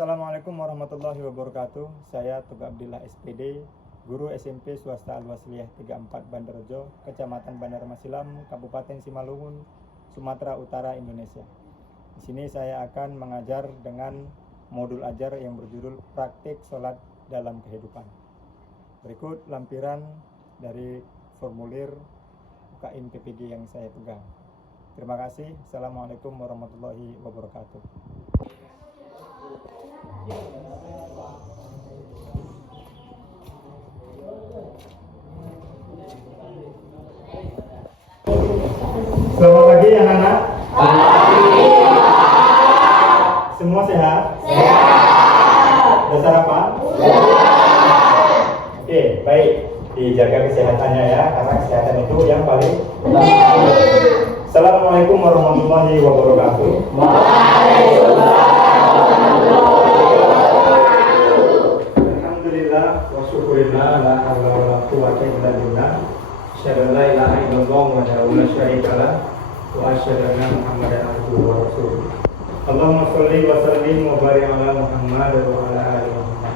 Assalamualaikum warahmatullahi wabarakatuh. Saya Tuga Abdillah SPD, guru SMP swasta Al-Wasliyah 34 Bandarjo, Kecamatan Bandar Masilam, Kabupaten Simalungun, Sumatera Utara, Indonesia. Di sini saya akan mengajar dengan modul ajar yang berjudul Praktik Sholat dalam Kehidupan. Berikut lampiran dari formulir UKM PPG yang saya pegang. Terima kasih. Assalamualaikum warahmatullahi wabarakatuh. Selamat pagi anak-anak. Semua sehat? Sehat. Udah sarapan? Oke, baik. Dijaga kesehatannya ya, karena kesehatan itu yang paling penting. Assalamualaikum warahmatullahi wabarakatuh. Alhamdulillah wa syukurillah la haula wala quwwata illa billah. Asyhadu an la ilaha illallah wahdahu la syarika lah wa asyhadu anna Muhammadan abduhu wa rasuluh. Allahumma shalli wa sallim wa barik ala Muhammad wa ala ali Muhammad.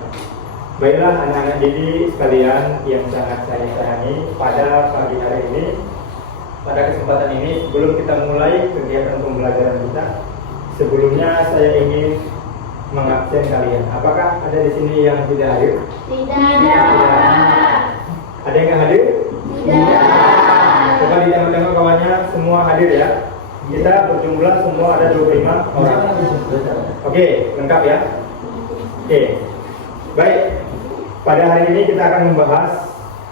Baiklah anak-anak didik sekalian yang sangat saya sayangi, pada pagi hari ini, pada kesempatan ini, sebelum kita mulai kegiatan pembelajaran kita, sebelumnya saya ingin mengabsen kalian. Apakah ada di sini yang tidak hadir? Tidak. Ada yang hadir? Tidak. Coba ditengok-tengok kawannya, semua hadir ya. Kita berjumlah semua ada 25 orang. Oke, lengkap ya. Oke, baik. Pada hari ini kita akan membahas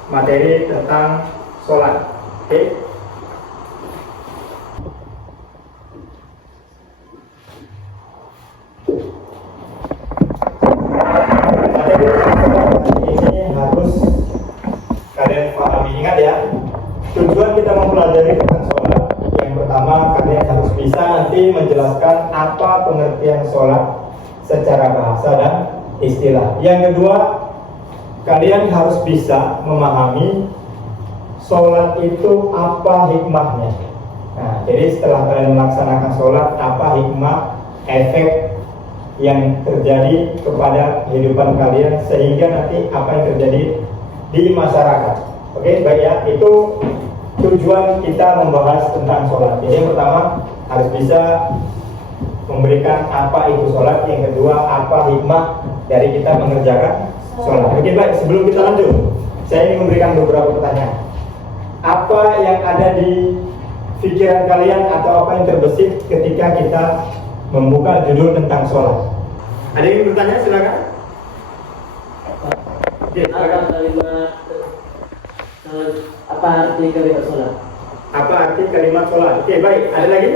materi tentang sholat. Oke. Ini harus kalian pahami, ingat ya. Tujuan kita mempelajari tentang sholat, yang pertama kalian harus bisa nanti menjelaskan apa pengertian sholat secara bahasa dan istilah. Yang kedua, kalian harus bisa memahami sholat itu apa hikmahnya. Nah, jadi setelah kalian melaksanakan sholat, apa hikmah, efek yang terjadi kepada kehidupan kalian, sehingga nanti apa yang terjadi di masyarakat. Oke, baik ya, itu tujuan kita membahas tentang sholat. Jadi yang pertama harus bisa memberikan apa itu sholat, yang kedua apa hikmah dari kita mengerjakan sholat. Oke, baik, sebelum kita lanjut, saya ingin memberikan beberapa pertanyaan. Apa yang ada di pikiran kalian atau apa yang terbesit ketika kita membuka judul tentang sholat? Ada yang bertanya? Silakan. Apa arti kalimat sholat? Apa arti kalimat sholat? Oke, baik. Ada lagi?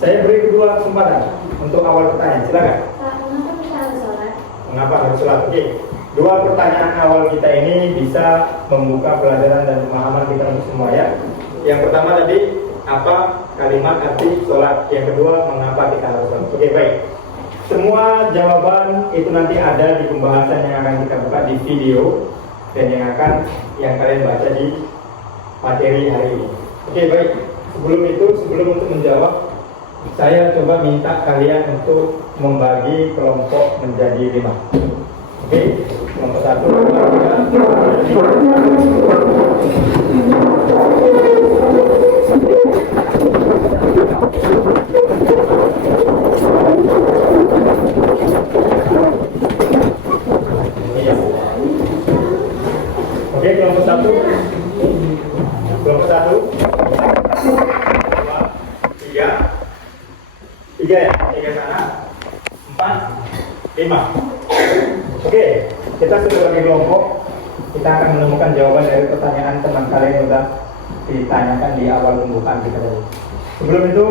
Saya beri kedua kesempatan untuk awal pertanyaan. Silakan. Mengapa kita harus sholat? Mengapa harus sholat? Oke. Dua pertanyaan awal kita ini bisa membuka pelajaran dan pemahaman kita untuk semua ya. Yang pertama tadi, apa kalimat arti sholat? Yang kedua, mengapa kita harus sholat? Oke, baik. Semua jawaban itu nanti ada di pembahasan yang akan kita buka di video dan yang kalian baca di materi hari ini. Oke, baik. Sebelum untuk menjawab, saya coba minta kalian untuk membagi kelompok menjadi 5. Oke, kelompok 1, 2, 3. Oke, kelompok 1. Kelompok 1, 2, 3. 3 ya? 3 sana. 4, 5. Oke, kita sudah bagi kelompok. Kita akan menemukan jawaban dari pertanyaan teman kalian yang sudah ditanyakan di awal pembukaan kita tadi. Sebelum itu,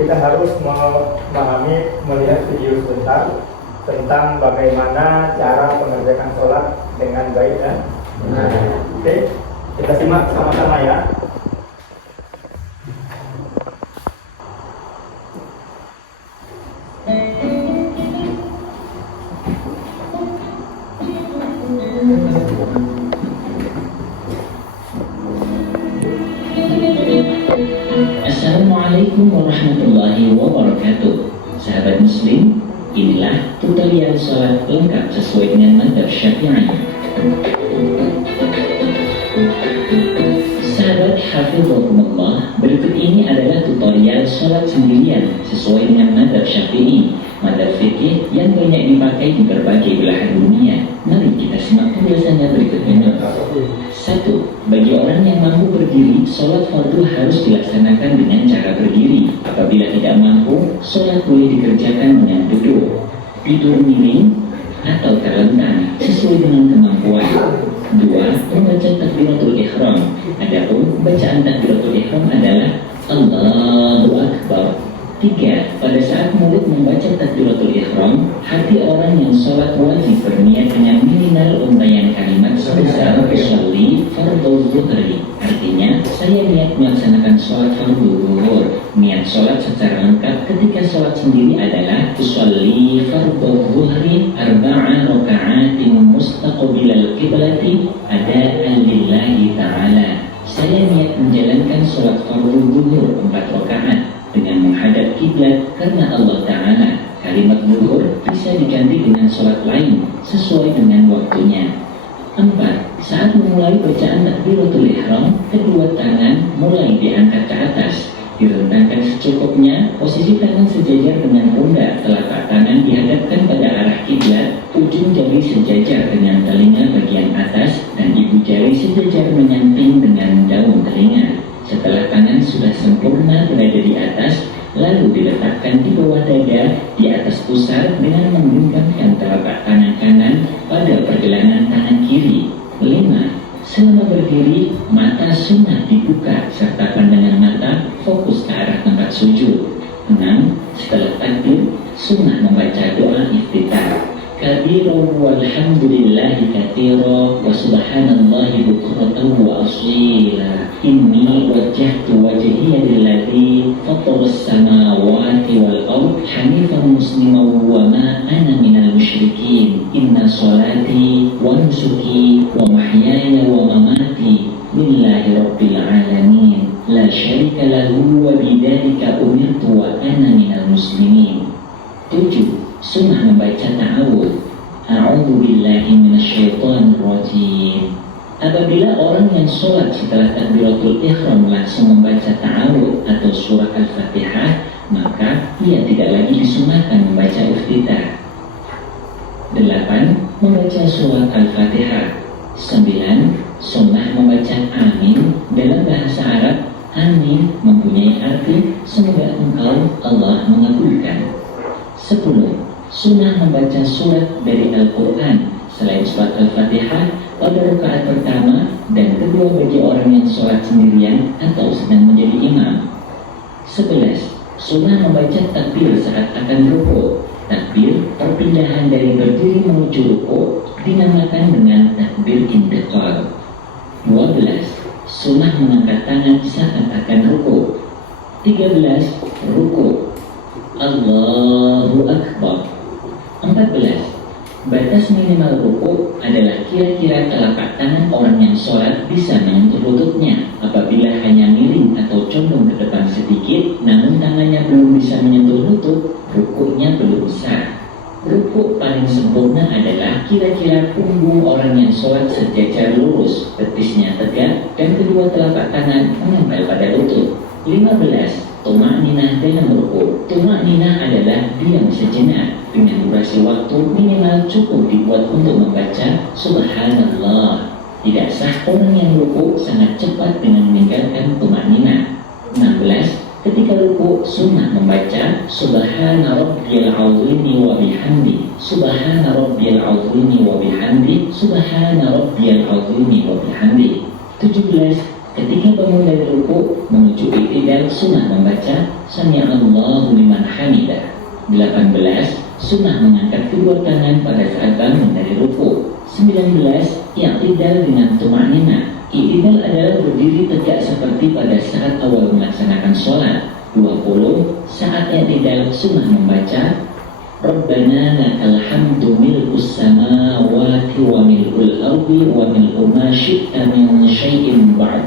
kita harus memahami, melihat video sebentar tentang bagaimana cara mengerjakan sholat dengan baik dan benar. Oke, kita simak sama-sama ya. Assalamualaikum warahmatullahi wabarakatuh. Sahabat muslim, Inilah tutorial sholat lengkap sesuai dengan mazhab Syafi'i. Sahabat hafizahumullah, berikut ini adalah tutorial sholat sendirian sesuai dengan mazhab Syafi'i, mazhab fikih yang banyak dipakai di berbagai belahan dunia. Mari kita simak penjelasannya berikut ini. 1. Bagi orang yang mampu berdiri, sholat fardu harus dilaksanakan dengan cara berdiri. Apabila tidak mampu, sholat boleh dikerjakan dengan duduk, tidur miring, atau terlentang sesuai dengan kemampuan. 2. Membaca takbiratul ihram. Adapun bacaan takbiratul ihram adalah Allahu Akbar. 3. Pada saat murid membaca takbiratul ihram, hati orang yang sholat wajib berniat dengan minimal untayan kalimat sebesar usolli fardhu zuhri. Artinya, saya niat melaksanakan sholat fardu zuhur. Niat sholat secara lengkap ketika sholat sendiri adalah usolli fardhu zuhri arba'a raka'atin mustaqbilal qiblati adaan lillahi ta'ala. Saya niat menjalankan sholat fardu zuhur 4 rakaat dengan menghadap kiblat karena Allah Ta'ala. Kalimat zuhur bisa diganti dengan sholat lain sesuai dengan waktunya. 4. Saat memulai bacaan takbiratul ihram, kedua tangan mulai diangkat ke atas, direntangkan secukupnya, posisi tangan sejajar dengan pundak, telapak tangan dihadapkan pada arah kiblat, ujung jari sejajar dengan telinga bagian atas, dan ibu jari sejajar menyamping dengan daun telinga. Setelah tangan sudah sempurna berada di atas, lalu diletakkan di bawah dada di atas pusar dengan menggenggamkan telapak tangan kanan pada pergelangan tangan kiri. 5. Selama berdiri, mata sunnah dibuka serta pandangan mata fokus ke arah tempat sujud. 6. Setelah takbir, sunnah membaca doa iftitah. Kabiran walhamdulillahi katsira wa subhanallahi bukratan wa asila. Inni wajjahtu wajhiya lilladzi fataras samawati wal ard hanifan musliman wa ma ana minal musyrikin. Inna sholati wa nusuki wa mahyaya wa mamati lillahi rabbil alamin la syarika lahu wa bidzalika umirtu wa ana minal muslimin. 7. Sunnah membaca ta'awudz. A'udzu billahi minasyaitonir rajim. Apabila orang yang sholat setelah takbiratul ihram langsung membaca ta'awudz atau surah Al-Fatihah, maka ia tidak lagi disunnahkan membaca iftitah. 8. Membaca surah Al-Fatihah. 9. Sunnah membaca amin. Dalam bahasa Arab, amin mempunyai arti semoga engkau Allah mengabulkan. 10. Sunnah membaca surat dari Al-Quran selain surat Al-Fatihah pada rakaat pertama dan kedua bagi orang yang sholat sendirian atau sedang menjadi imam. 11. Sunnah membaca takbir saat akan rukuk. Takbir perpindahan dari berdiri menuju rukuk dinamakan dengan takbir intiqal. 12. Sunnah mengangkat tangan saat akan rukuk. 13. Rukuk. Allahu Akbar. 14. Batas minimal rukuk adalah kira-kira telapak tangan orang yang sholat bisa menyentuh lututnya. Apabila hanya miring atau condong ke depan sedikit, namun tangannya belum bisa menyentuh lutut, rukuknya belum sah. Rukuk paling sempurna adalah kira-kira punggung orang yang sholat sejajar lurus, betisnya tegak, dan kedua telapak tangan menempel pada lutut. 15. Tuma'ninah dalam rukuk. Tuma'ninah adalah diam sejenak dengan durasi waktu minimal cukup dibuat untuk membaca Subhanallah. Tidak sah orang yang rukuk sangat cepat dengan meninggalkan tuma'ninah. 16. Ketika rukuk, sunnah membaca Subhana rabbiyal azimi wa bihamdi. Subhana rabbiyal azimi wa bihamdi. Subhana rabbiyal azimi wa bihamdi. 17. Ketika bangun dari rukuk menuju i'tidal, sunnah membaca Sami'allahu liman hamidah. 18. Sunnah mengangkat kedua tangan pada saat bangun dari rukuk. 19. I'tidal dengan tuma'ninah. I'tidal adalah berdiri tegak seperti pada saat awal melaksanakan sholat. 20. Saat i'tidal, sunnah membaca Rabbana lakal hamdu mil'us samawati wa mil'ul ardi wa mil'u ma syi'ta min syai'in ba'd.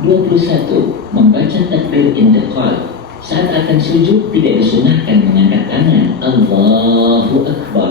21. Membaca takbir intiqal. Saat akan sujud tidak disunahkan mengangkat tangan. Allahu Akbar.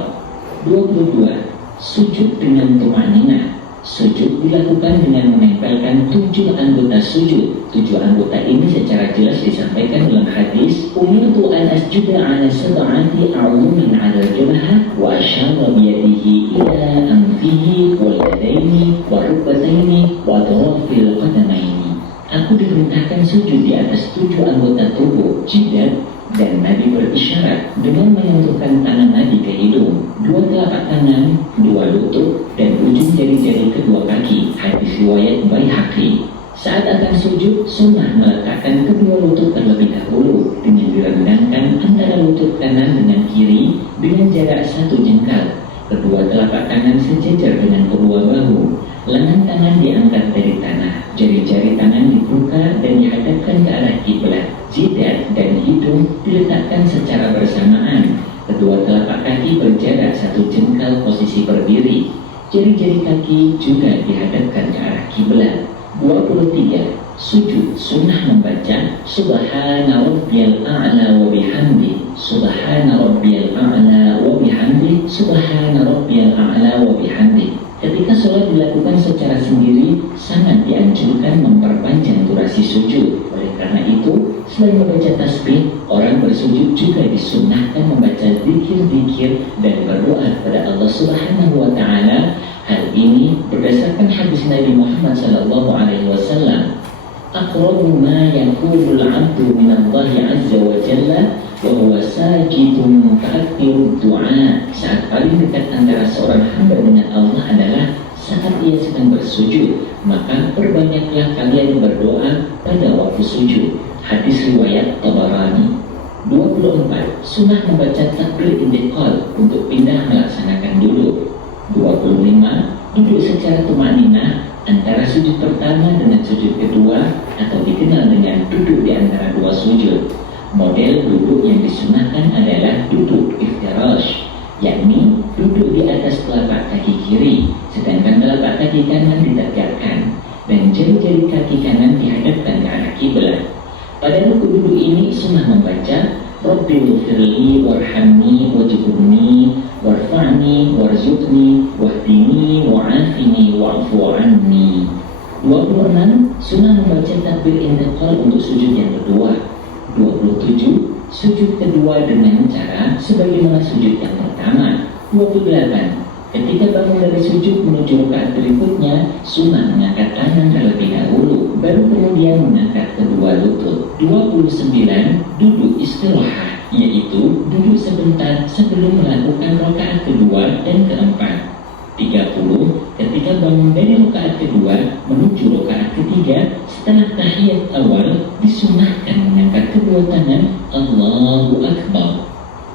22. Sujud dengan tumanina. Sujud dilakukan dengan menempelkan 7 anggota sujud. 7 anggota ini secara jelas disampaikan dalam hadis, umirtu an asjuda ala sab'ati a'udhumin ala jabhah wa asyara biyadihi ila anfihi wal yadaini wa rukbataini wa atrafil qadamaini. Aku diperintahkan sujud di atas 7 anggota tubuh, jidat, dan Nabi berisyarat dengan menyentuhkan tangan Nabi ke hidung, 2 telapak tangan, 2 lutut, dan ujung jari-jari kedua kaki. Hadis riwayat Baihaqi. Saat akan sujud, sunnah meletakkan kedua lutut terlebih dahulu dengan direndahkan antara lutut kanan dengan kiri dengan jarak 1 jengkal. Kedua telapak tangan sejajar dengan kedua bahu. Lengan tangan diangkat dari tanah, jari-jari tangan dibuka dan dihadapkan ke arah kiblat. Jidat dan hidung diletakkan secara bersamaan. Kedua telapak kaki berjarak 1 jengkal posisi berdiri. Jari-jari kaki juga dihadapkan ke arah kiblat. 23. Sujud sunnah membaca Subhana Rabbiyal A'la wa bihamdi, Subhana Rabbiyal A'la wa bihamdi, Subhana Rabbiyal A'la wa bihamdi. Ketika sholat dilakukan secara sendiri, sangat dianjurkan memperpanjang durasi sujud. Oleh karena itu, selain membaca tasbih, orang bersujud juga disunnahkan membaca zikir-zikir dan berdoa kepada Allah Subhanahu wa Ta'ala. Hal ini berdasarkan hadis Nabi Muhammad SAW. Aqrabu ma yakunul 'abdu min Allah 'azza wa jalla wa huwa sajidun fa'akhiru du'a. Saat paling dekat antara seorang hamba dengan Allah adalah saat ia sedang bersujud, maka perbanyaklah kalian berdoa pada waktu sujud. Hadis riwayat Tabarani. 24. Sunnah membaca takbir intiqal untuk pindah melaksanakan duduk. 25. Duduk secara tumanina antara sujud pertama dengan sujud kedua, atau dikenal dengan duduk di antara 2 sujud. Model duduk yang disunahkan adalah duduk iftirash, yakni duduk di atas telapak kaki kiri, sedangkan telapak kaki kanan ditegakkan dan jari-jari kaki kanan dihadapkan ke arah kiblat. Pada rukuk duduk ini sunnah membaca Rabbil firli warhamni wajibni warfa'ni warzuqni wahdini wa'afini wa'fu anni. 26. Sunnah membaca takbir intiqal untuk sujud yang kedua. 27. Sujud kedua dengan cara sebagaimana sujud yang pertama. 28. Ketika bangun dari sujud menuju rakaat berikutnya, sunnah mengangkat tangan terlebih dahulu, baru kemudian mengangkat kedua lutut. 29. Duduk istirahat, yaitu duduk sebentar sebelum melakukan rakaat kedua dan keempat. 30. Ketika bangun dari rakaat kedua menuju rakaat ketiga, setelah tahiyat awal disunnahkan mengangkat kedua tangan Allahu Akbar.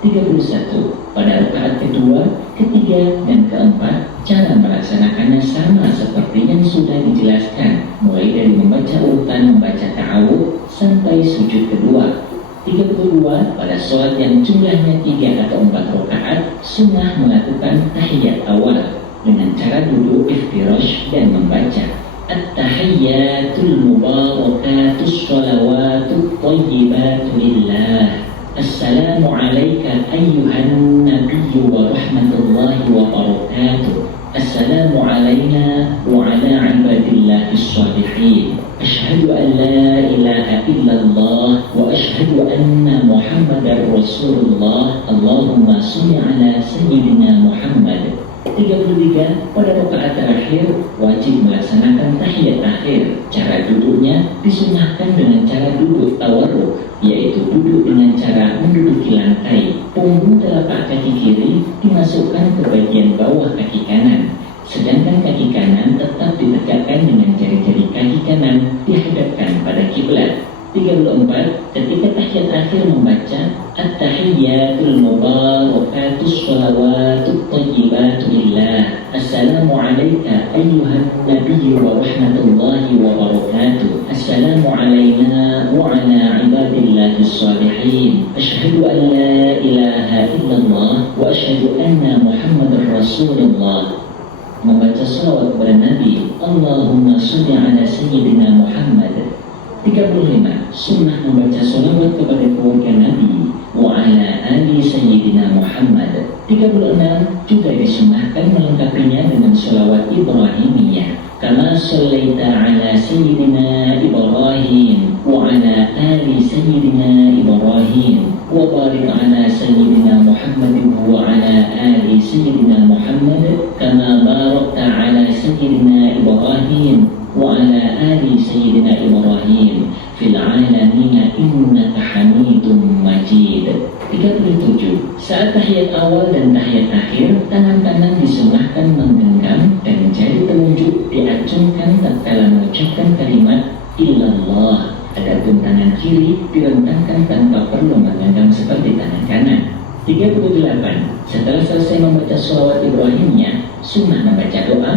31. Pada rakaat kedua, ketiga, dan keempat, cara melaksanakannya sama seperti yang sudah dijelaskan, mulai dari membaca urutan membaca ta'awudz sampai sujud kedua. 32. Pada sholat yang jumlahnya 3 atau 4 rakaat, sunnah melakukan tahiyat awal dengan cara duduk iftirash dan membaca At-tahiyyatul mubarakatus sholawatut thayyibatu lillah. Assalamu alayka ayyuhan nabiyyu wa rahmatullahi wa barakatuh. Assalamu alayna wa ala ibadillahi shalihin. Ashhadu an la ilaha illallah wa ashhadu anna Muhammadar Rasulullah. Allahumma sholli ala sayyidina Muhammad. 33. Pada rakaat terakhir wajib melaksanakan tahiyat akhir. Cara duduknya disunahkan dengan cara duduk tawarruk, yaitu duduk dengan cara menduduki lantai. Punggung telapak kaki kiri dimasukkan ke bagian bawah kaki kanan, sedangkan kaki kanan tetap ditegakkan dengan jari-jari kaki kanan dihadapkan pada kiblat. 34. Ketika tahiyat akhir membaca At-tahiyyatul mubarakatus sholawatut thayyibatu lillah. Assalamu alayka ayyuhan nabiyyu wa rahmatullahi wa barakatuh. Assalamu alayna wa ala ibadillahi shalihin. Ashhadu an la ilaha illallah wa ashhadu anna Muhammadar Rasulullah. Membaca salawat kepada Nabi, Allahumma sholli ala sayyidina Muhammad. 35. sunnah membaca sholawat kepada keluarga Nabi wa ala ali Sayyidina Muhammad. 36 juga disunnahkan melengkapinya dengan sholawat Ibrahimiyah. Kama shallaita ala Sayyidina Ibrahim wa ala ali Sayyidina Ibrahim wa barik ala Sayyidina Muhammad wa ala ali Sayyidina Muhammad kama barakta ala Sayyidina Ibrahim wa ala ali Sayyidina Ibrahim fil alamina innaka hamidum majid. 37. Saat tahiyat awal dan tahiyat akhir, tangan kanan disunnahkan menggenggam dan jari telunjuk diacungkan tatkala mengucapkan kalimat illallah. Adapun tangan kiri direntangkan tanpa perlu menggenggam seperti tangan kanan. 38. Setelah selesai membaca sholawat Ibrahimnya, sunnah membaca doa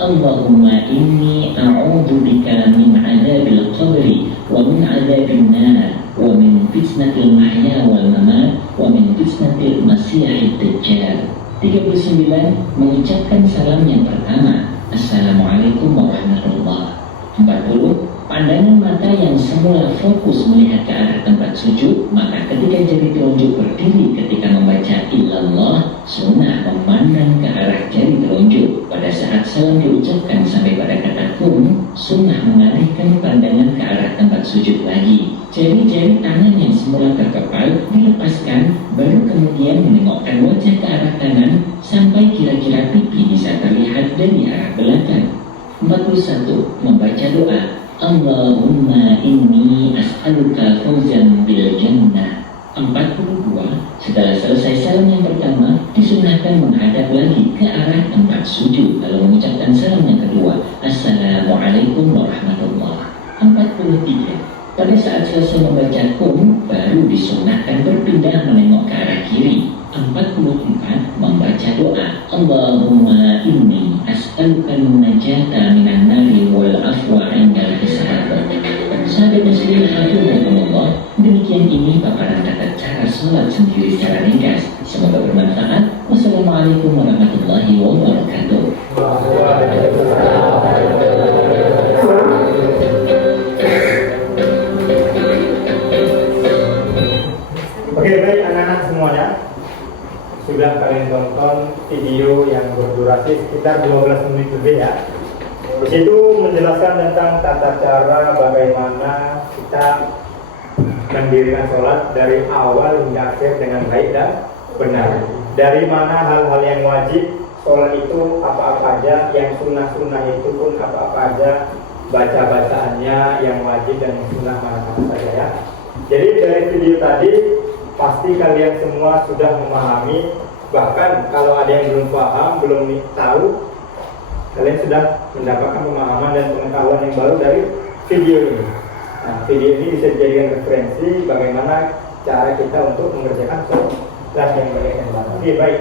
Allahumma inni a'udzubika min adzabil qabri wa min adzabin nar wa min fitnatil mahya wal mamat wa min fitnatil masiihid dajjal. 39. Mengucapkan salam yang pertama, Assalamualaikum warahmatullahi. 40. Pandangan mata yang semula fokus melihat ke arah tempat sujud, maka ketika jari telunjuk berdiri ketika membaca illallah, sunnah memandang ke arah jari telunjuk. Pada saat salam diucapkan sampai pada kata kum, sunnah mengalihkan pandangan ke arah tempat sujud lagi. Jari-jari tangan yang semula terkepal dilepaskan, baru kemudian menengokkan wajah ke arah kanan sampai kira-kira pipi bisa terlihat dari arah belakang. 41. Membaca doa Allahumma inni as'aluka fawzan bil jannah. 42. Setelah selesai salam yang pertama, disunnahkan menghadap lagi ke arah tempat sujud lalu mengucapkan salam yang kedua, Assalamualaikum warahmatullahi. 43. Pada saat selesai membaca kum, baru disunnahkan berpindah menengok ke arah kiri. 44. Membaca doa Allahumma inni as'aluka najata minan nari wal afwa 'indal hisab. Sahabat muslim hafizahumullah, demikian ini paparan tata cara sholat sendiri secara ringkas. Semoga bermanfaat. Wassalamualaikum warahmatullahi wabarakatuh. Oke, baik anak-anak semuanya, sudah kalian tonton video yang berdurasi sekitar 12 menit lebih ya. Di situ menjelaskan tentang tata cara bagaimana kita mendirikan sholat dari awal hingga akhir dengan baik dan benar. Dari mana hal-hal yang wajib sholat itu apa-apa aja, yang sunnah-sunnah itu pun apa-apa aja, baca-bacaannya yang wajib dan yang sunnah mana-mana saja ya. Jadi dari video tadi pasti kalian semua sudah memahami, bahkan kalau ada yang belum paham, belum tahu, kalian sudah mendapatkan pemahaman dan pengetahuan yang baru dari video ini. Nah, video ini bisa dijadikan referensi bagaimana cara kita untuk mengerjakan sholat yang baik dan benar. Oke, baik.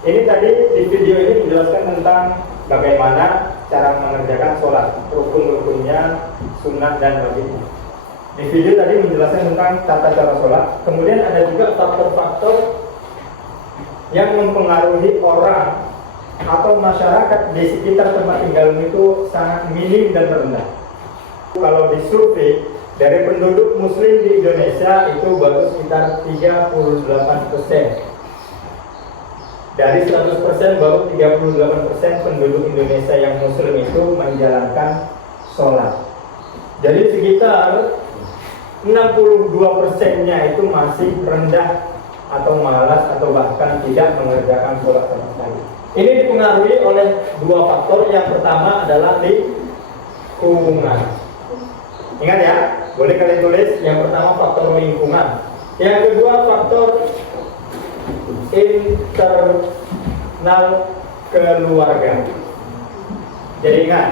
Ini tadi di video ini menjelaskan tentang bagaimana cara mengerjakan sholat, rukun-rukunnya, sunnah dan wajibnya. Di video tadi menjelaskan tentang tata cara sholat. Kemudian ada juga faktor-faktor yang mempengaruhi orang atau masyarakat di sekitar tempat tinggal itu sangat minim dan rendah. Kalau disurvei dari penduduk muslim di Indonesia itu baru sekitar 38%. Dari 100% baru 38% penduduk Indonesia yang muslim itu menjalankan sholat. Jadi sekitar 62%-nya itu masih rendah atau malas atau bahkan tidak mengerjakan sholat sama sekali. Ini dipengaruhi oleh dua faktor. Yang pertama adalah lingkungan. Ingat ya, boleh kalian tulis. Yang pertama faktor lingkungan. Yang kedua faktor internal keluarga. Jadi ingat,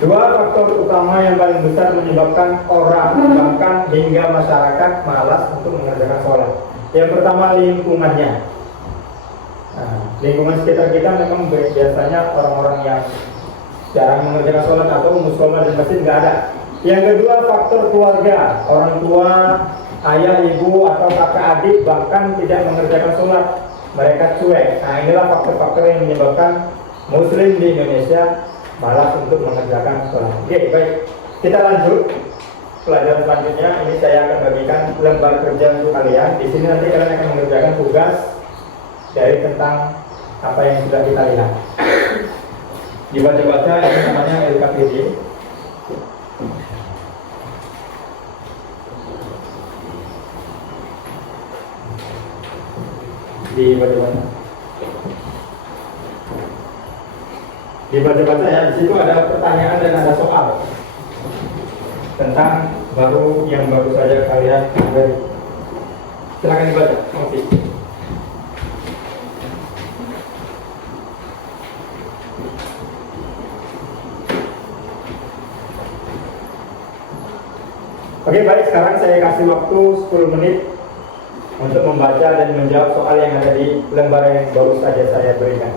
dua faktor utama yang paling besar menyebabkan orang bahkan hingga masyarakat malas untuk mengerjakan sholat. Yang pertama lingkungannya. Nah, lingkungan sekitar kita memang biasanya orang-orang yang jarang mengerjakan sholat atau musola dan masjid nggak ada. Yang kedua faktor keluarga, orang tua, ayah, ibu atau kakak adik bahkan tidak mengerjakan sholat, mereka cuek. Nah, inilah faktor-faktor yang menyebabkan muslim di Indonesia malas untuk mengerjakan sholat. Oke, baik, kita lanjut. pelajaran selanjutnya ini saya akan bagikan lembar kerja untuk kalian. Di sini nanti kalian akan mengerjakan tugas dari tentang apa yang sudah kita lihat. Dibaca-baca, ini namanya LKPD. Dibaca-baca ya. Di situ ada pertanyaan dan ada soal tentang yang baru saja kalian pelajari. Silakan dibaca. Oke. Oke, baik, sekarang saya kasih waktu 10 menit untuk membaca dan menjawab soal yang ada di lembar yang baru saja saya berikan.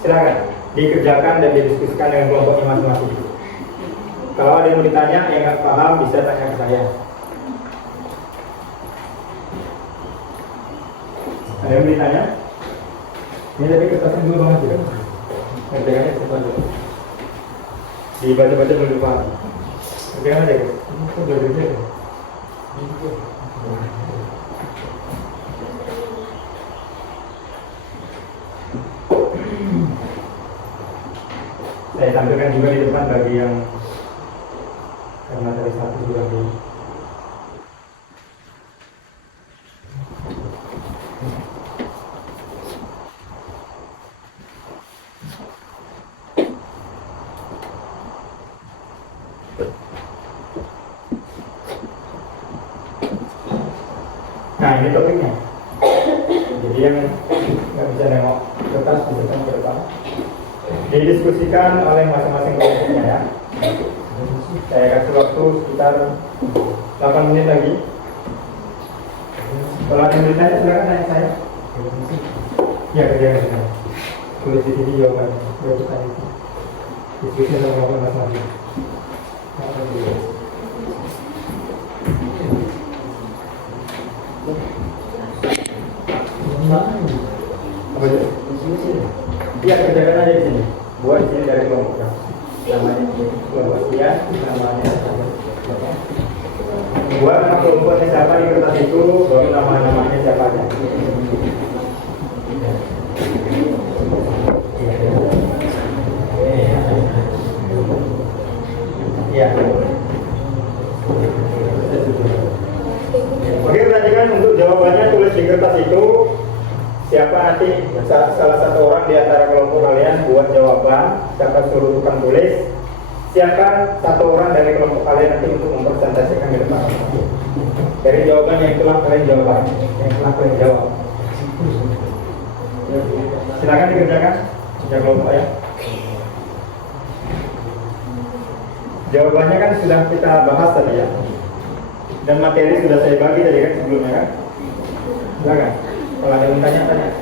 Silakan dikerjakan dan didiskusikan dengan kelompoknya masing-masing. Kalau ada yang mau ditanya yang nggak paham bisa tanya ke saya. Ada yang mau ditanya? Ini tapi kertasnya dulu banget ya. Kerjakannya cepat dulu. Dibaca-baca dulu paham. Kerjakan aja guys. Ini belajar aja. Saya tampilkan juga di depan bagi yang karena dari satu sudah di nah ini topiknya. Jadi yang nggak bisa nengok kertas bisa ke depan. Didiskusikan oleh masing-masing kelompoknya ya. Saya kasih waktu sekitar 8 menit lagi. Kalau ada yang ditanya silakan tanya saya. Ya kerjakan saya. Tulis di sini jawabannya. Jawab tanya itu. Diskusi sama kelompok masing-masing. Apa itu? Iya kerjakan aja di sini. Buat di sini dari kelompoknya. Namanya kelompok sekian, namanya buat nama kelompoknya siapa di kertas itu, baru nama-namanya siapa aja. Iya. Oke, perhatikan untuk jawabannya tulis di kertas itu. Siapa nanti salah satu orang di antara kelompok kalian buat jawaban, siapa suruh tukang tulis, siapa satu orang dari kelompok kalian nanti untuk mempresentasikan ke depan. Dari jawaban yang telah kalian jawab, silakan dikerjakan, ya kelompok ya. Jawabannya kan sudah kita bahas tadi ya, dan materi sudah saya bagi tadi kan sebelumnya kan. Silakan. Kalau ada yang tanya.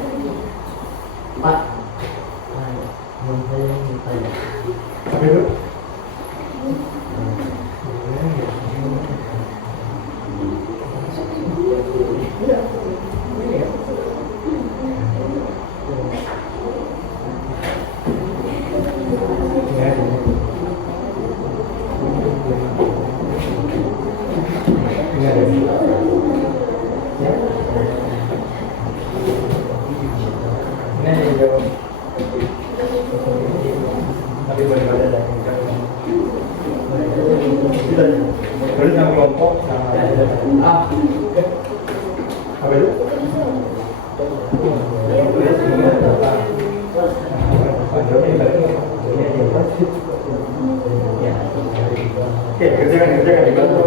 Pak. Apa itu? Oke, kerjakan dibantu.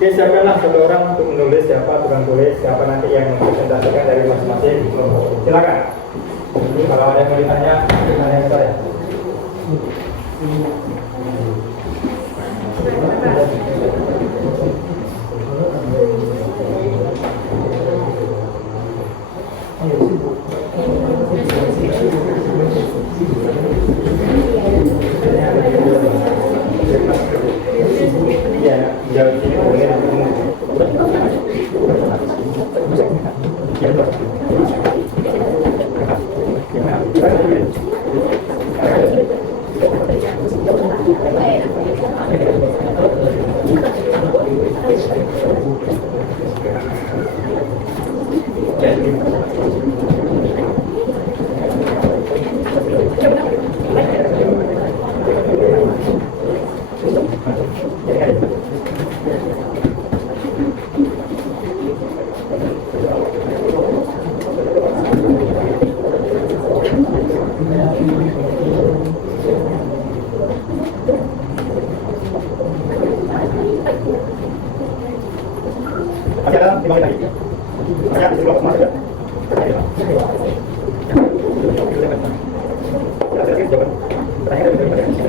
Oke, siapkanlah satu orang untuk menulis, siapa tukang tulis, siapa nanti yang mempresentasikan dari masing-masing kelompok. Silakan. Kalau ada yang mau ditanya, tanya ke saya. Ya, jauh sini boleh.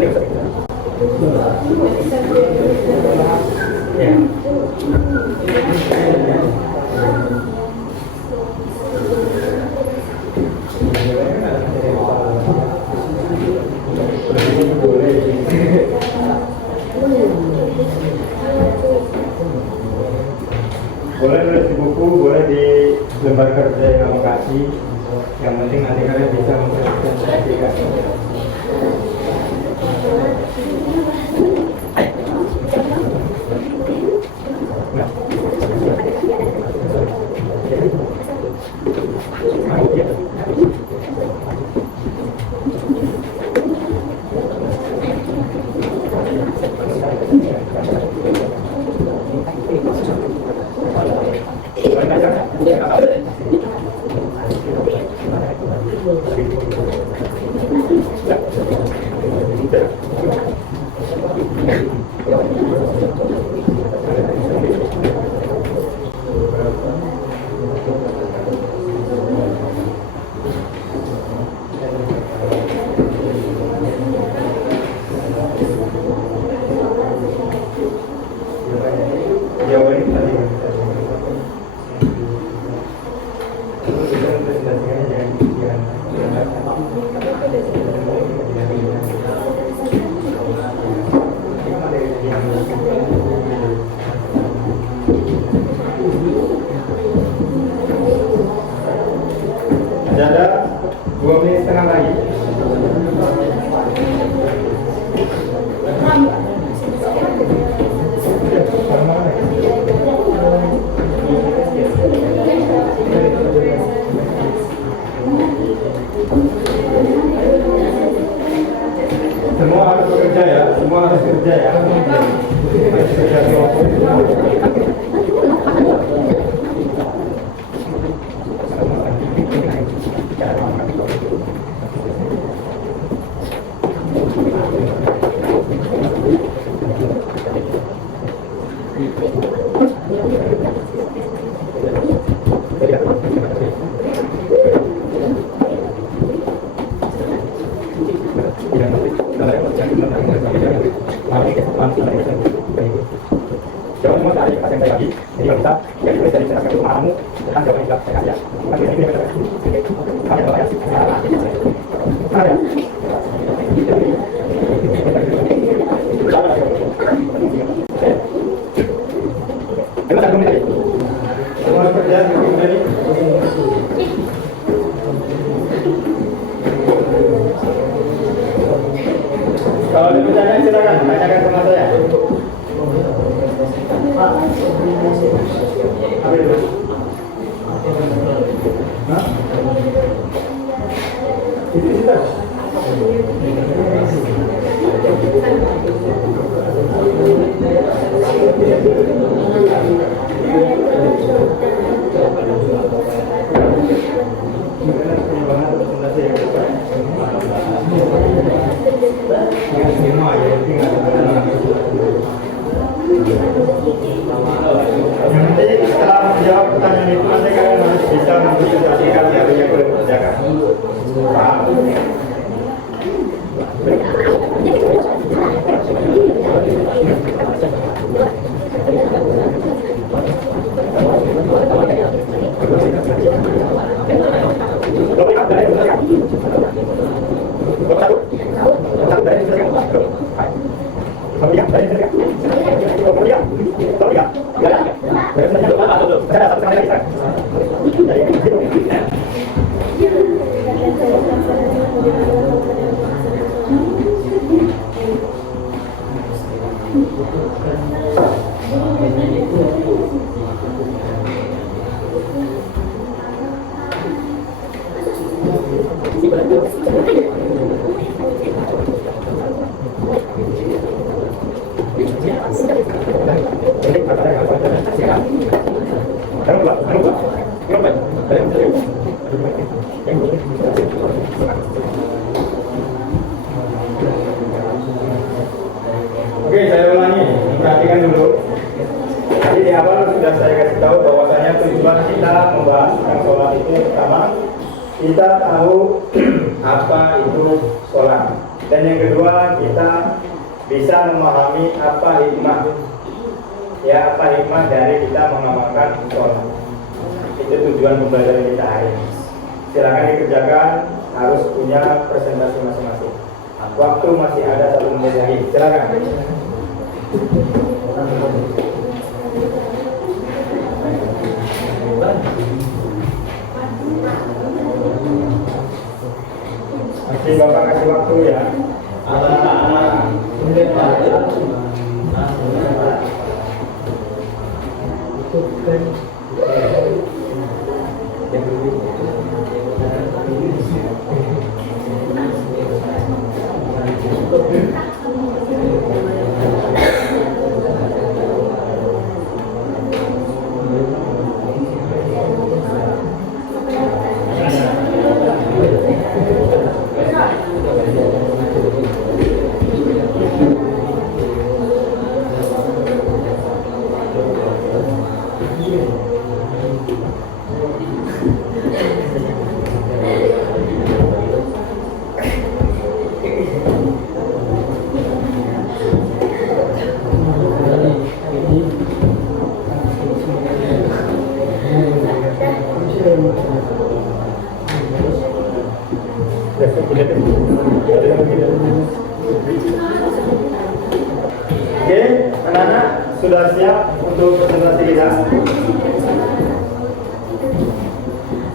Ya. Boleh nulis di buku, boleh di lembar kerja yang kamu kasih. Yang penting nanti kalian bisa mempresentasikan. Ada 2 menit setengah lagi. Semua harus bekerja ya, semua harus kerja ya. Harus kerja kelompok. Jangan semua cari yang baik lagi, jadi kalau bisa, ya tulis dari saya ke kamu, kan jawaban yang saya aja. Nanti ini kita kamu ya, ada ya. Semua kerja dari kalau ada pertanyaan silakan tanyakan sama saya. Hah? Itu sudah. Nanti setelah menjawab pertanyaan itu nanti kalian harus bisa mempresentasikan teori yang boleh dikerjakan. Paham? Oke, saya ulangi, perhatikan dulu. Tadi di awal sudah saya kasih tahu bahwasanya tujuan kita membahas tentang sholat itu pertama kita tahu apa itu sholat. Dan yang kedua, kita bisa memahami apa hikmah, ya, apa hikmah dari kita mengamalkan sholat. Itu tujuan pembelajaran kita hari ini. Silakan dikerjakan, harus punya presentasi masing-masing. Waktu masih ada 1 menit lagi. Silakan. Masih Bapak kasih waktu ya. Oke, anak-anak sudah siap untuk presentasi kita?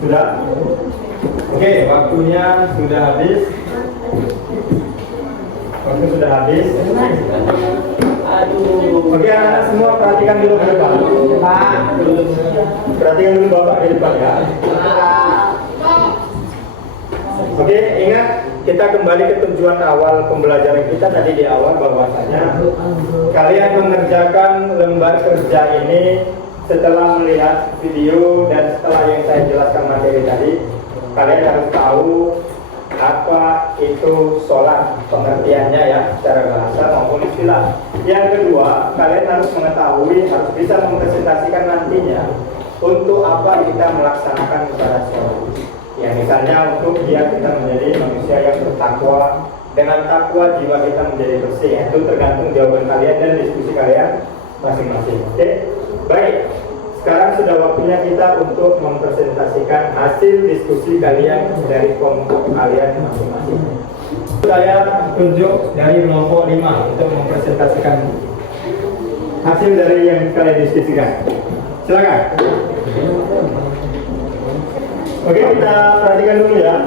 Sudah? Oke, waktunya sudah habis. Waktu sudah habis. Oke, anak-anak semua perhatikan dulu ke depan. Perhatikan dulu Bapak di depan ya. Oke, ingat kita kembali ke tujuan awal pembelajaran kita tadi di awal, bahwasanya kalian mengerjakan lembar kerja ini setelah melihat video dan setelah yang saya jelaskan materi tadi. Kalian harus tahu apa itu sholat, pengertiannya ya, secara bahasa maupun istilah. Yang kedua, kalian harus mengetahui, harus bisa mempresentasikan nantinya untuk apa kita melaksanakan ibadah sholat. Ya, misalnya untuk biar kita menjadi manusia yang bertakwa, dengan takwa jiwa kita menjadi bersih. Itu tergantung jawaban kalian dan diskusi kalian masing-masing. Oke, baik. Sekarang sudah waktunya kita untuk mempresentasikan hasil diskusi kalian dari kelompok kalian masing-masing. Saya tunjuk dari kelompok 5 untuk mempresentasikan hasil dari yang kalian diskusikan. Silakan. Oke, kita perhatikan dulu ya.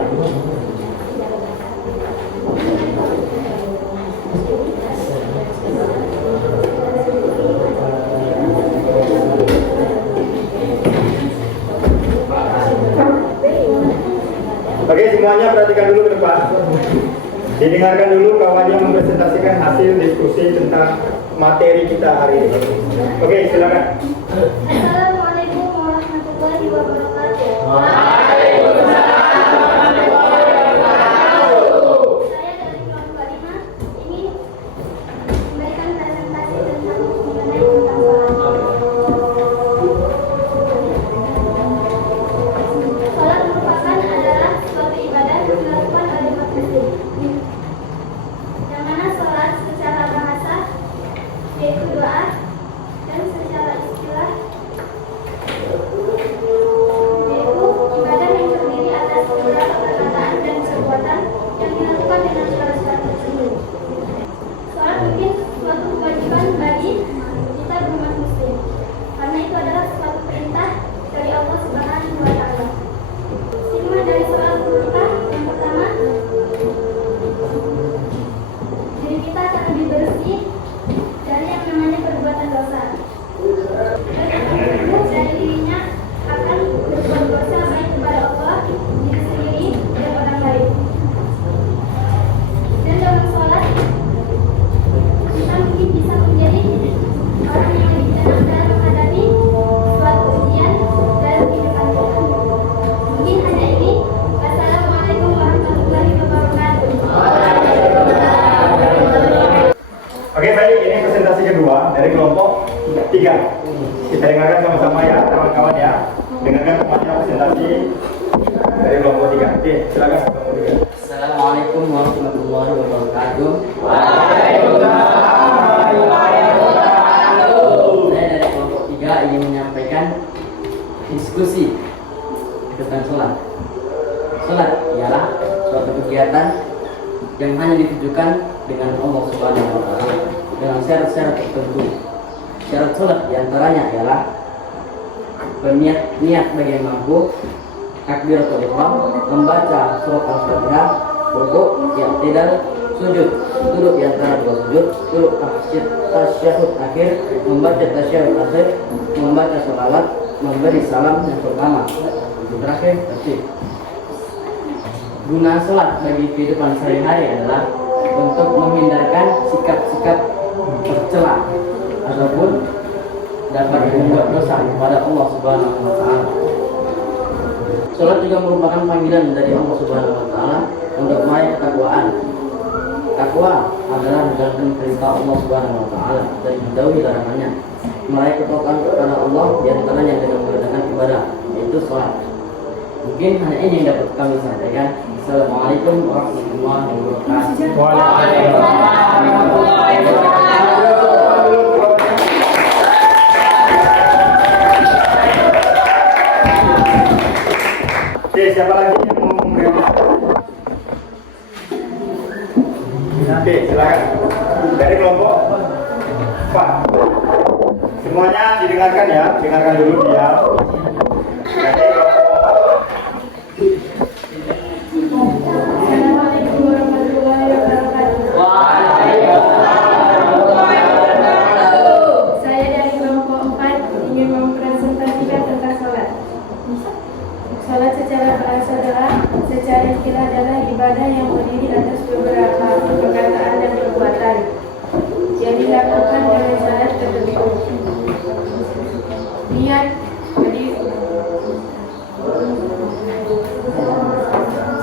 Oke, semuanya perhatikan dulu ke depan. Didengarkan dulu kawannya mempresentasikan hasil diskusi tentang materi kita hari ini. Oke, silakan. Assalamualaikum warahmatullahi wabarakatuh. Saya dari kelompok 5 ingin memberikan presentasi tentang mengenai tentang sholat. Sholat merupakan adalah suatu ibadah yang dilakukan oleh umat muslim. Yang mana sholat secara bahasa yaitu doa, dan secara istilah yaitu ibadah yang terdiri atas beberapa perkataan dan perbuatan yang dilakukan dengan syarat-syarat tersebut. Sholat mungkin suatu kewajiban bagi kita umat muslim, karena itu adalah suatu perintah dari Allah Subhanahu wa Ta'ala. Hikmah dari sholat kita yang pertama, diri kita akan lebih bersih dari yang namanya perbuatan dosa. Dari dirinya akan berbuat dosa baik kepada Allah, diri sendiri, dan orang lain. Dan dalam sholat, kita mungkin bisa menjadi orang yang lebih tenang dalam menghadapi suatu ujian dalam kehidupan kita. Mungkin hanya ini. Wassalamualaikum warahmatullahi wabarakatuh. Oke, baik, ini presentasi kedua dari kelompok 3. Kita dengarkan sama-sama ya, kawan-kawan ya. Dengarkan semuanya presentasi dari kelompok 3. Oke, silakan. Assalamualaikum warahmatullahi wabarakatuh. Saya dari kelompok 3 ingin menyampaikan diskusi tentang sholat. Sholat ialah suatu kegiatan yang hanya ditujukan dengan Allah Subhanahu wa Ta'ala dengan syarat-syarat tertentu. Syarat sholat diantaranya ialah niat bagi yang mampu, takbiratul ihram, membaca surat Al-Fatihah, rukuk, i'tidal, sujud, duduk di antara dua sujud, duduk tasyahud akhir, membaca tasyahud akhir, membaca sholawat, memberi salam yang pertama, terakhir tertib. Guna sholat bagi kehidupan sehari-hari adalah untuk menghindarkan sikap-sikap tercela ataupun dapat membuat dosa kepada Allah Subhanahu wa Ta'ala. Sholat juga merupakan panggilan dari Allah Subhanahu wa Ta'ala untuk meraih ketakwaan. Takwa adalah menjalankan perintah Allah Subhanahu wa Ta'ala dan menjauhi larangannya. Meraih ketakwaan kepada Allah diantaranya dengan mengadakan ibadah, yaitu sholat. Mungkin hanya ini yang dapat kami sampaikan. Assalamualaikum warahmatullahi wabarakatuh. Oke, siapa lagi yang mau memberi? Oke, silakan. Dari kelompok 4. Semuanya didengarkan ya, dengarkan dulu dia. Dari kelompok 4. Assalamualaikum warahmatullahi wabarakatuh. Saya dari kelompok 4 ingin mempresentasikan tentang sholat. Sholat secara bahasa adalah secara istilah adalah ibadah yang berdiri atas beberapa perkataan dan perbuatan yang dilakukan dengan syarat tertentu. Niat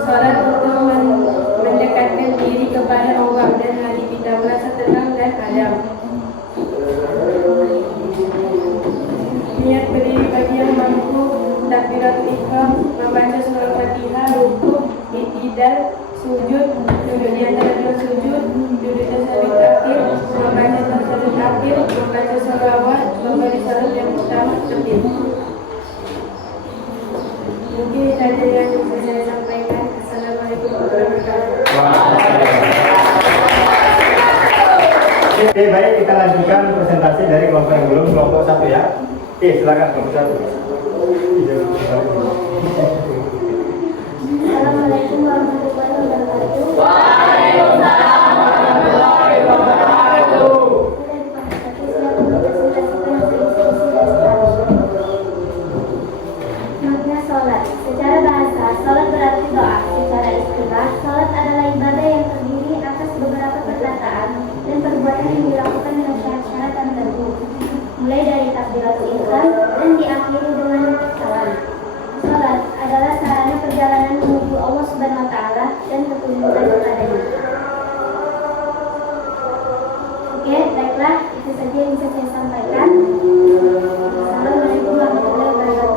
sholat untuk mendekatkan diri kepada Allah dan hati kita merasa tenang dan adem. Niat berdiri bagi yang mampu, takbiratul ihram, membaca surah Fatihah, rukuk, i'tidal, sujud, duduk di antara dua sujud, duduk tasyahud akhir, membaca tasyahud akhir, membaca sholawat, memberi salam yang pertama, tertib. Mungkin itu saja yang bisa saya sampaikan. Assalamualaikum warahmatullahi wabarakatuh. Oke, baik, kita lanjutkan presentasi dari kelompok yang belum, kelompok 1 ya. Oke, silakan kelompok 1. Assalamualaikum warahmatullahi wabarakatuh. Makna sholat. Secara bahasa, sholat berarti doa. Secara istilah, sholat adalah ibadah yang terdiri atas beberapa perkataan dan perbuatan yang dilakukan dengan syarat-syarat tertentu, mulai dari takbiratul ihram dan diakhiri dengan salam. Sholat adalah sarana perjalanan menuju Allah Subhanahu wa Ta'ala dan ketundukan kepadanya. Oke, baiklah, itu saja yang bisa saya sampaikan. Assalamualaikum warahmatullahi wabarakatuh.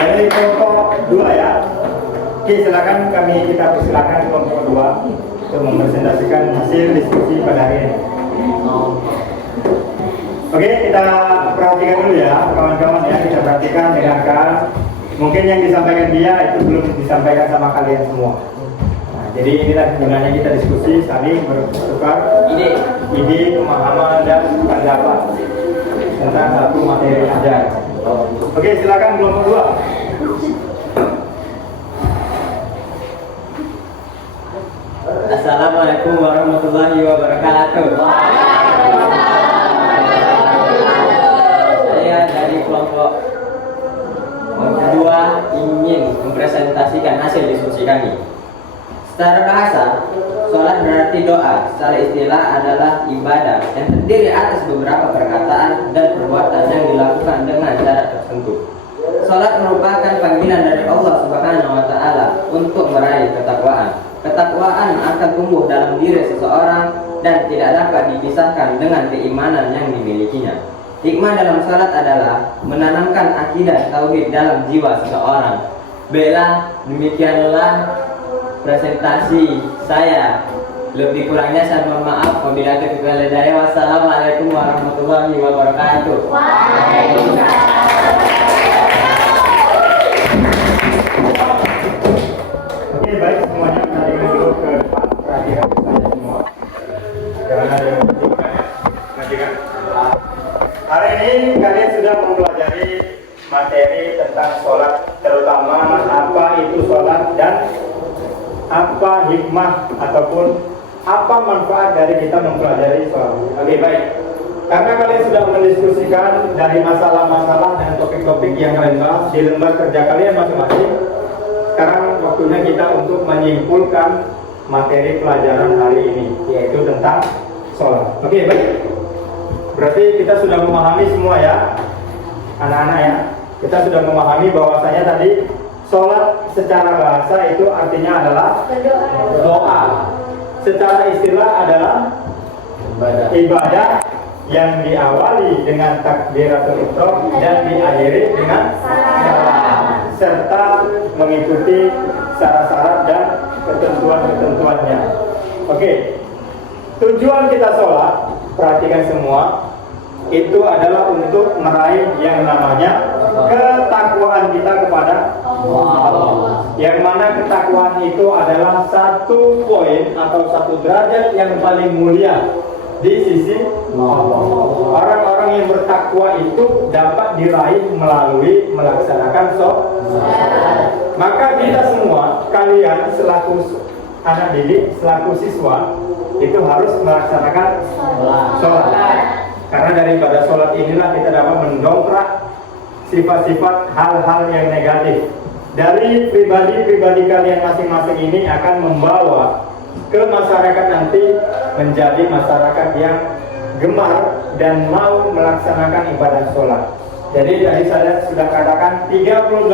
Dari kelompok 2 ya. Oke, silakan kita persilakan kelompok 2 untuk mempresentasikan hasil diskusi pada hari ini. Oke, kita perhatikan dulu ya, kawan-kawan ya, kita perhatikan, dengarkan. Mungkin yang disampaikan dia itu belum disampaikan sama kalian semua. Nah, jadi inilah gunanya kita diskusi, saling bertukar ide, pemahaman dan pendapat tentang satu materi ajar. Oke, silakan kelompok 2. Assalamualaikum warahmatullahi wabarakatuh. Saya dari kelompok 2 ingin mempresentasikan hasil diskusi kami. Secara bahasa, sholat berarti doa. Secara istilah adalah ibadah yang terdiri atas beberapa perkataan dan perbuatan yang dilakukan dengan cara tertentu. Sholat merupakan panggilan dari Allah Subhanahu wa Ta'ala untuk meraih ketakwaan. Ketakwaan akan tumbuh dalam diri seseorang dan tidak dapat dipisahkan dengan keimanan yang dimilikinya. Hikmah dalam sholat adalah menanamkan akidah tauhid dalam jiwa seseorang. Baiklah, demikianlah presentasi saya. Lebih kurangnya saya mohon maaf. Wabillahi taufiq wal hidayah. Wassalamualaikum warahmatullahi wabarakatuh. Oke, baik semuanya, nanti dulu ke depan. Perhatikan saya semua. Jangan ada yang berjuang ya. Perhatikan. Hari ini kalian sudah mempelajari materi tentang sholat, terutama apa itu sholat dan apa hikmah ataupun apa manfaat dari kita mempelajari sholat. Oke, baik. Karena kalian sudah mendiskusikan dari masalah-masalah dan topik-topik yang kalian bahas di lembar kerja kalian masing-masing, sekarang waktunya kita untuk menyimpulkan materi pelajaran hari ini, yaitu tentang sholat. Oke, baik. Berarti kita sudah memahami semua ya, anak-anak ya. Kita sudah memahami bahwasanya tadi sholat secara bahasa itu artinya adalah doa. Secara istilah adalah ibadah yang diawali dengan takbiratul ihram dan diakhiri dengan salam, serta mengikuti syarat-syarat dan ketentuan-ketentuannya. Oke. Tujuan kita sholat, perhatikan semua, itu adalah untuk meraih yang namanya ketakwaan kita kepada Allah. Yang mana ketakwaan itu adalah satu poin atau satu derajat yang paling mulia di sisi Allah. Orang-orang yang bertakwa itu dapat diraih melalui melaksanakan sholat. Maka kita semua, kalian selaku anak didik, selaku siswa, itu harus melaksanakan sholat. Karena daripada sholat inilah kita dapat mendongkrak sifat-sifat hal-hal yang negatif dari pribadi-pribadi kalian masing-masing. Ini akan membawa ke masyarakat nanti menjadi masyarakat yang gemar dan mau melaksanakan ibadah sholat. Jadi tadi saya sudah katakan 38%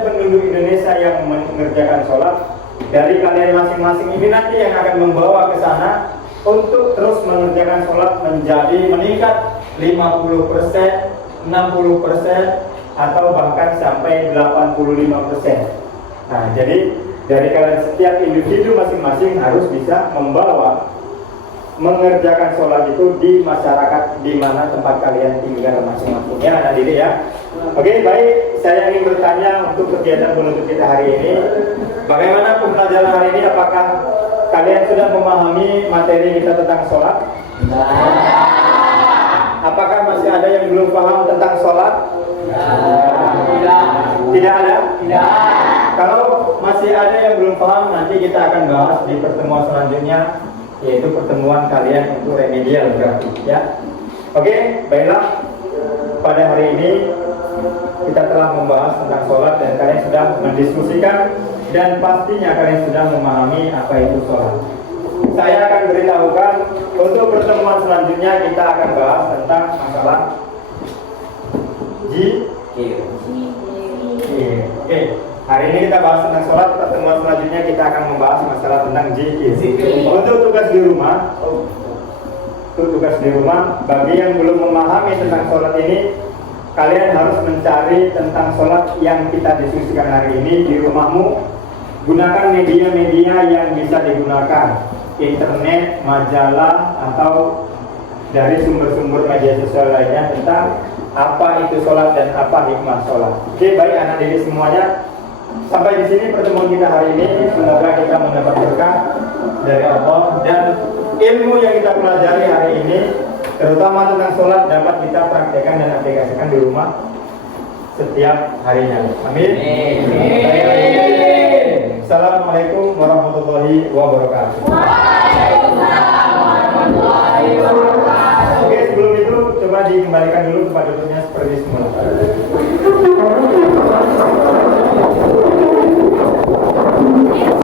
penduduk Indonesia yang mengerjakan sholat. Dari kalian masing-masing ini nanti yang akan membawa ke sana untuk terus mengerjakan sholat menjadi meningkat 50%, 60%, atau bahkan sampai 85%. Nah, jadi dari kalian setiap individu masing-masing harus bisa membawa mengerjakan sholat itu di masyarakat di mana tempat kalian tinggal masing-masing. Ya, anak didik ya. Oke, baik. Saya ingin bertanya untuk kegiatan penutup kita hari ini. Bagaimana pembelajaran hari ini? Apakah kalian sudah memahami materi kita tentang sholat? Apakah masih ada yang belum paham tentang sholat? Tidak ada? Tidak. Kalau masih ada yang belum paham, nanti kita akan bahas di pertemuan selanjutnya, yaitu pertemuan kalian untuk remedial berarti ya. Oke, baiklah. Pada hari ini kita telah membahas tentang sholat dan kalian sudah mendiskusikan dan pastinya kalian sudah memahami apa itu sholat. Saya akan beritahukan untuk pertemuan selanjutnya kita akan bahas tentang masalah Oke, hari ini kita bahas tentang sholat. Pertemuan selanjutnya kita akan membahas masalah tentang zikir. Untuk tugas di rumah, bagi yang belum memahami tentang sholat ini, kalian harus mencari tentang sholat yang kita diskusikan hari ini di rumahmu. Gunakan media-media yang bisa digunakan, internet, majalah, atau dari sumber-sumber media sosial lainnya tentang apa itu sholat dan apa hikmah sholat. Oke, baik anak didik semuanya. Sampai di sini pertemuan kita hari ini. Semoga kita mendapat berkah dari Allah dan ilmu yang kita pelajari hari ini, terutama tentang sholat, dapat kita praktekkan dan aplikasikan di rumah setiap harinya. Amin. Assalamualaikum warahmatullahi wabarakatuh. Oke, sebelum itu coba dikembalikan dulu kepada duduknya seperti semula.